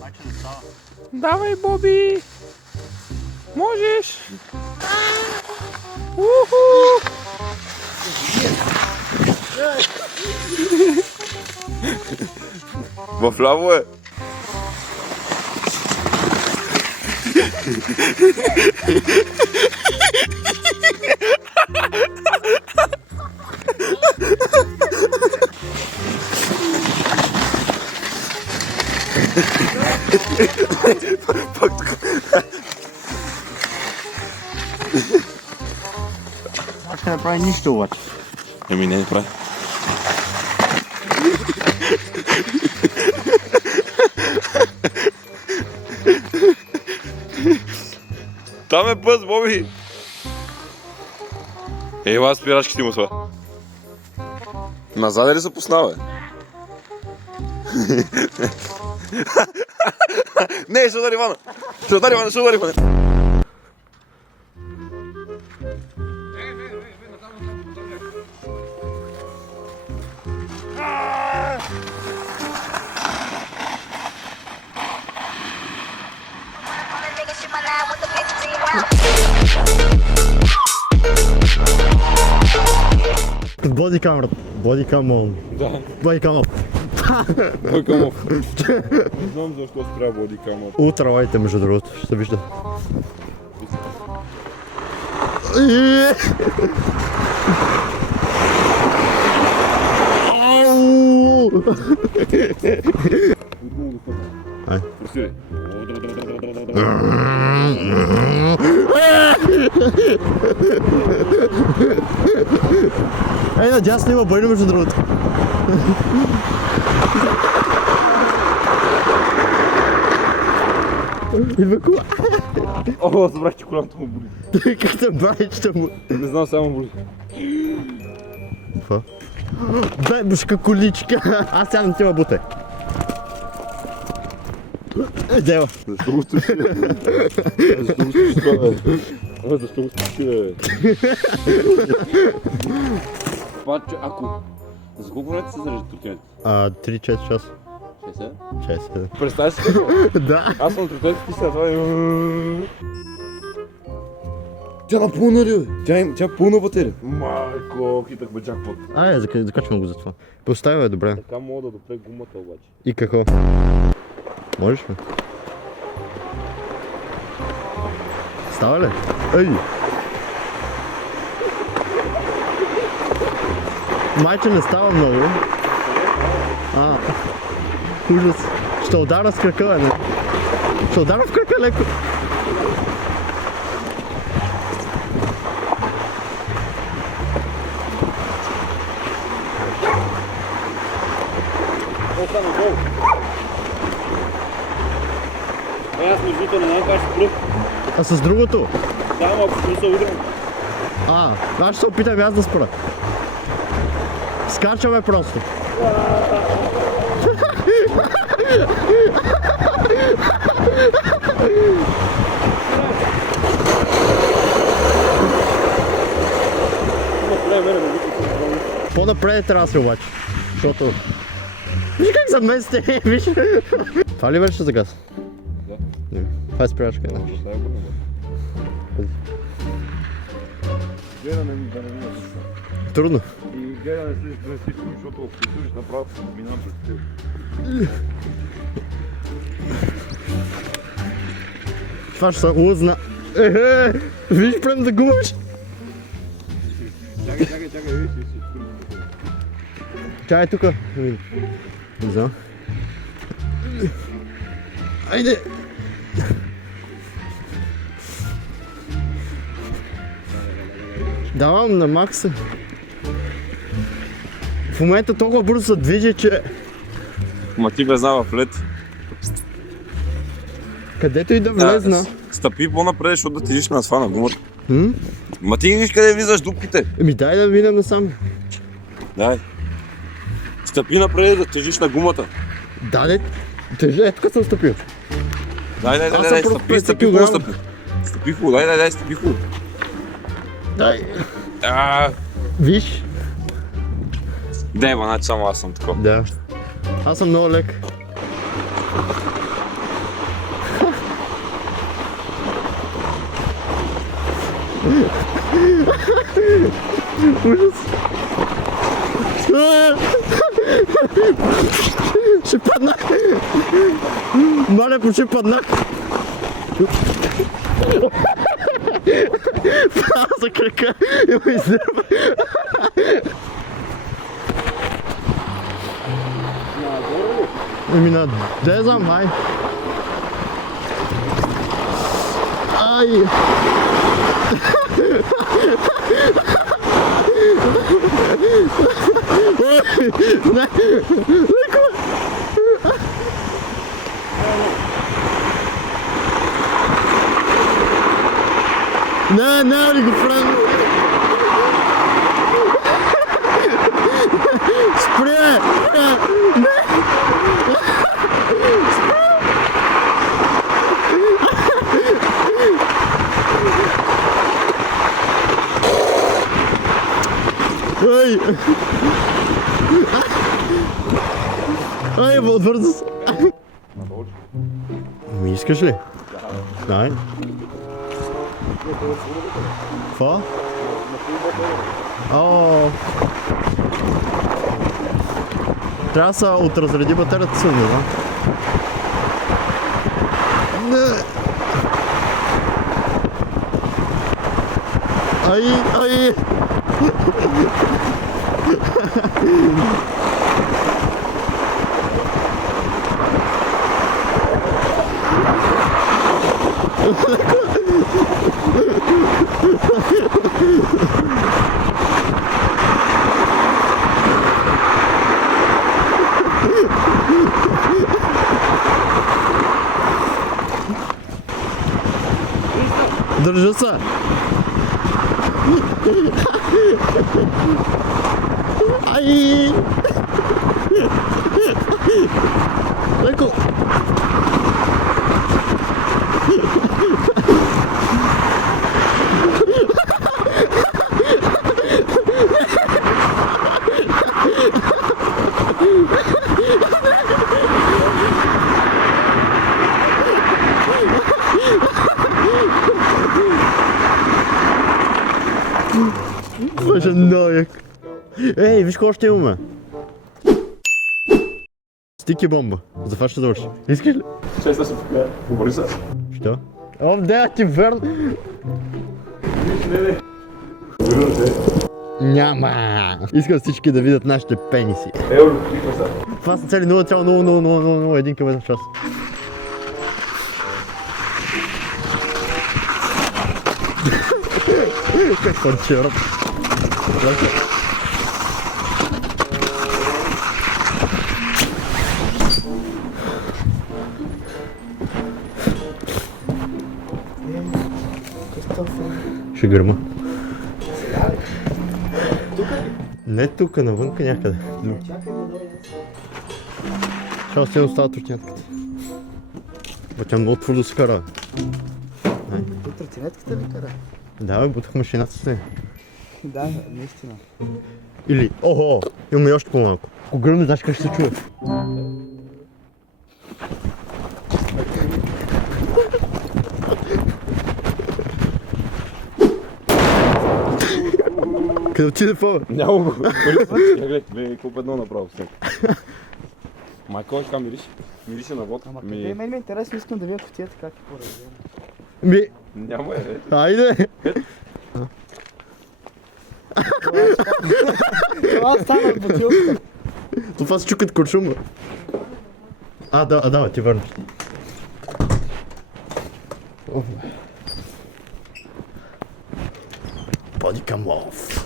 Майче не става. Давай, Боби! Можеш! Уху! В ляво е. Пак тук. Майче не прави нищо обаче. Еми не прави. Там е път, Боби! Ева, спирачките му това. Назад ли се пусна, бе? Не, ще удари Ивана! Ще удари Ивана, ще удари Ивана! Боди камерата. Боди камон. Да, Боди камон. Бойкамов. Не знам защо спря Бодикамов. Утре лайте, между другото, ще се вижда. Ай. Просири. Ей, надясно има бойно, между другото. Идва кола. О, забрах, че коланото му боли. Как се браничта му? Не знам, само боли. Какво? Бебешка количка. Аз сега не ти ме бутай. Дева. Защо го стуши, бе? Защо го стуши това, бе? Защо го стуши, бе? Паче, ако... За колко време се зарежда тротинет? 3-4 часа. 6-7? 6-7. Представя си какво? Да. Аз съм тротинет, ти сега това е... Тя напълна ли, бе? Тя пълна батерия. Майко, хитах бе джакпот. Ай, закачвам го за това. Поставя, добре. Така мога да допре гумата обаче. И какво? Можеш ли? Става ли? Ей! Майче не става много. Ужас. Ще удара с крака, бе, не? Ще удара в крака леко. Остана гол. Аз между другото не знам как ще спру. А с другото? Да, ако спру се удрям. Аз ще се опитам и аз да спра. Скачаме просто. По-напред трябва да си обаче, защото... Виж как замести, виж! Това ли беше за газ? Да. Това е спирачка, иначе. Гледа да не видя Трудно. и гледа да не слизаш през всичко, защото ако се служиш направо, минам през теб. Това ще се узна. Виж, прем да губаш. Чакай, виж. Чакай тук. Не знам. Айде! Давам на макса. В момента толкова бързо се движи, че... Ма ти влезна в лед. Където и да влезна. Стъпи по-напред, защото да тежиш на това на гумата. Ма ти виж къде влизаш дупките. Еми дай да минем насам. Дай. Стъпи напред да тежиш на гумата. Дай, тежи, ето като съм стъпил. Дай, Аз съм стъпи, просто хубаво, грам. стъпи. Стъпи хубаво, дай, стъпи хубаво. Дай. Виж. Дай, ма, значи само аз съм такова. Да. Аз съм много лек. Ужас. Шипаднак. Маля по шипаднак. За крака и ме издърпа. Еми не знам, ай. Ай. Ой, не. Не, ли го правим? Спре! Ай! Ай, отвърза се! Ми искаш ли? Дай. Какво? О. Трябва да се отразреди батерията силно, да? Не! Ай! Държа се! Ай! Леко! Беше много як. Ей, виж какво още имаме. Стики бомба. За това ще завърши. Искаш ли? Ще се покажа. Говори се. Що? О, да, ти върна. Няма. Искам всички да видят нашите пениси. Това са цели 0,00001 км в час. Какво черт? Ще гърма. Не тук, навънка някъде. Ще се остава тротинетката. Тя много твърдо се кара. Тротинетката ли кара? Да, бе, бутах машината с нея. Да, наистина. Или, охо, имаме и още по-малко. Ако гръмне, знаеш как ще се чуе. Къде отиде по? Няма го. Гледай, колко едно направо всеки. Майко, така мирише на водка. Ама къде мен ми е интересно, искам да видя кутията как е поразена. Ми, Няма е. хайде! Това стана от бутилката. Това се чукат куршума. Да, ти върнеш. Body come off.